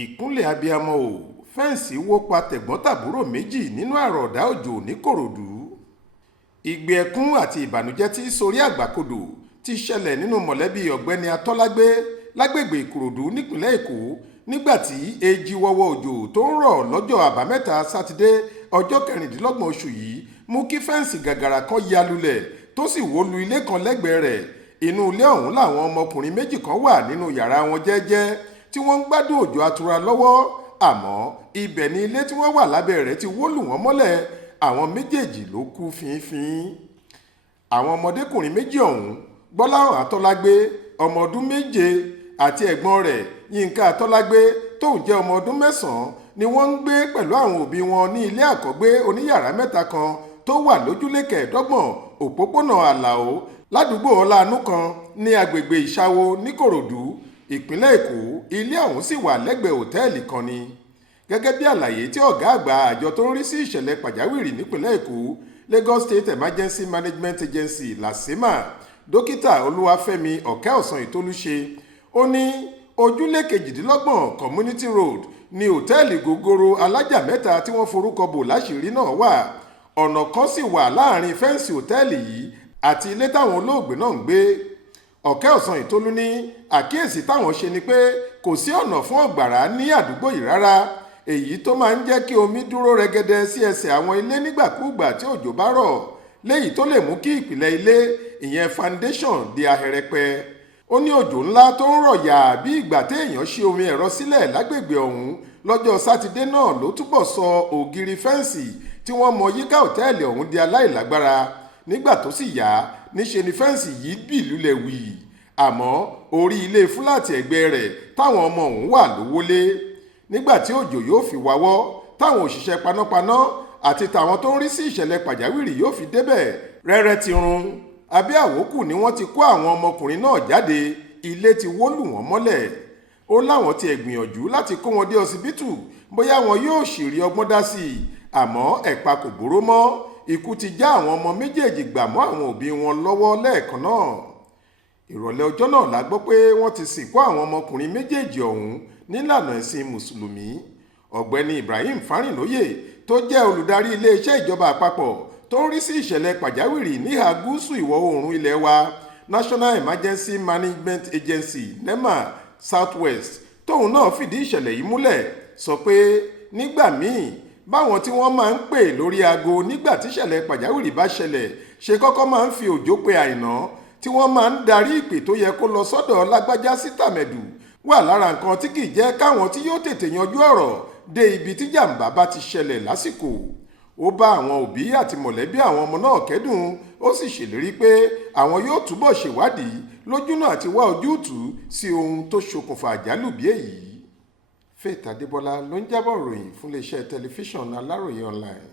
Ikunlẹ Abiyamọ o, Fẹnsi wó pa Tẹgbọn-Taburo méjì nínú Arọọda òjò ní Kòròdú. Ìgbé ẹkún àti ìbànújẹ́ tí sórí àgbàkodò ti ṣẹlẹ̀ nínú mọ̀lẹ́bí ọ̀gbẹ́ni Atọ́lágbé lágbègbè Ìkòròdú nípìnlẹ̀ Èkó nígbàtí èjì wọ́wọ́ òjò tó ń rọ̀ lọ́jọ́ àbámẹ́ta sátidé ọjọ́ 26 oṣù yìí mú kí fẹ́ǹsì gàgàrà kan ya lulẹ̀ tó sì wó lu ilé kan lẹ́gbẹ̀ẹ́ rẹ̀. Inú ilé ọ̀hún làwọn ọmọkùnrin méjì kan wà nínú yàrá wọn jẹ́jẹ́ tí wọ́n ń gbádùn òjò atura lọ́wọ́, àmọ́ ibẹ̀ ni ilé tí wọ́n wà lábẹ́ rẹ̀ ti wó lù wọ́n mọ́lẹ̀. Àwọn méjèèjì ló kú fínfín. Àwọn ọmọdékùnrin méjì ọ̀hún, Gbọ́láhàn Atọ́lágbé ọmọ ọdún 7 àti ẹ̀gbọ́n rẹ̀ Yínká Atọ́lágbé tóun jẹ́ ọmọ ọdún 9 ni wọ́n ń gbé pẹ̀lú àwọn òbí wọn ní ilé àkọ́gbé oníyàrá 3 kan tó wà lójúlé 25 òpópónà Àlàó ládùúgbò Ọláàánú kan ní agbègbè Ìṣàwó ní Kòròdú, ìpínlẹ̀ Èkó. Ilé ọ̀hún sì wà lẹ́gbẹ̀ẹ́ òtẹ́ẹ̀lì kan ni. Gẹ́gẹ́ bí àlàyé tí ọ̀gá àgbà àjọ tó ń rí sí ìṣẹ̀lẹ̀ pàjáwìrì nípìnlẹ̀ Èkó, Lagos State Emergency Management Agency LASEMA, dókítà Olúwafẹ́mi Ọ̀kẹ́ọ̀sán-Ìtólú ṣe, ó ní ojúlé 28 Community Road ní òtẹ́ẹ̀lì gogoro alájà 3 tí wọ́n forúkọ bò láṣìírí náà wà. Ọ̀nà kan sì wà láàrin fẹ́ǹsì òtẹ́ẹ̀lì yìí àti ilé táwọn olóògbé náà ń gbé. Ọ̀kẹ́ọ̀sán-Ìtólú ní àkíyèsí táwọn ṣe ni pé kò sí ọ̀nà fún ọ̀gbàrá ní àdúgbò yìí rárá, èyí tó máa ń jẹ́ kí omi dúró rẹ́gẹ́dẹ́ sí ẹsẹ̀ àwọn ilé nígbàkúùgbà tí òjò bá rọ̀, léyìí tó lè mú kí ìpìlẹ̀ ilé ìyẹn foundation di ahẹrẹpẹ. Ó ní òjò ńlá tó ń rọ̀ yà bí ìgbà téèyàn ṣí omi ẹ̀rọ sílẹ̀ lágbègbè ọ̀hún lọ́jọ́ sátidé náà ló túbọ̀ sọ ògiri fẹ́ǹsì tí wọ́n mọ yíká òtẹ́ẹ̀lì ọ̀hún di aláìlágbára. Nígbà tó sì yá, níṣe ni fẹ́ǹsì yìí bì lulẹ̀ wì, àmọ́ orí ilé fúláàtì ẹ̀gbẹ́ rẹ̀ táwọn ọmọ ọ̀hún wà ló wólé. Nígbà tí òjò yóò fi wáwọ́, táwọn òṣìṣẹ́ panápaná àti tàwọn tó ń rí sí ìṣẹ̀lẹ̀ pàjáwìrì yóò fi débẹ̀, rẹ́rẹ́ ti run. Abẹ́ àwókù ni wọ́n ti kó àwọn ọmọkùnrin náà jáde, ilé ti wó lù wọ́n mọ́lẹ̀. Ó láwọn ti gbìyànjú láti kó wọn dé ọsibítù bóyá wọn yóò sì rí ọgbọ́n dá sí i, àmọ́ ẹ̀pa kò gbóró mọ́. Ikú ti já àwọn ọmọ méjèèjì gbà mọ́ àwọn òbí wọn lọ́wọ́ lẹ́ẹ̀kan náà. Ìrọ̀lẹ́ ọjọ́ náà la gbọ́ pé wọ́n ti sìnkú àwọn ọmọkùnrin méjèèjì ọ̀hún nílànà ẹ̀sìn mùsùlùmí. Ọ̀gbẹ́ni Ibrahim Fárìnlóyè tó jẹ́ olùdarí iléeṣẹ́ ìjọba àpapọ̀ tó ń rí sí ìṣẹ̀lẹ̀ pàjáwìrì níhà gúúsù ìwọ̀ oòrùn ilẹ̀ wa, National Emergency Management Agency NEMA Southwest, tóun náà fìdí ìṣẹ̀lẹ̀ yìí múlẹ̀, sọ pé nígbà míì báwọn tí wọ́n máa ń pè lórí aago nígbà tíṣẹ̀lẹ̀ pàjáwìrì bá ṣẹlẹ̀ ṣe kọ́kọ́ máa ń fi òjò pe àìná, tí wọ́n máa ń darí ìpè tó yẹ kó lọ sọ́dọ̀ lágbájá sí tàmẹ̀dù, wà lára nǹkan tí kì í jẹ́ káwọn tí yóò tètè yanjú ọ̀rọ̀ dé ibi tí jàǹbá bá ti ṣẹlẹ̀ lásìkò. Ó bá àwọn òbí àti mọ̀lẹ́bí àwọn ọmọ náà kẹ́dùn, ó sì ṣèlérí pé àwọn yóò túbọ̀ ṣèwádìí lójúnà àti wá ojútùú sí ohun tó ṣokùnfà àjálù bí èyí. Faith Adébọ́lá ló ń jábọ̀ ròyìn fún iléeṣẹ́ tẹlifíṣàn Aláròye online.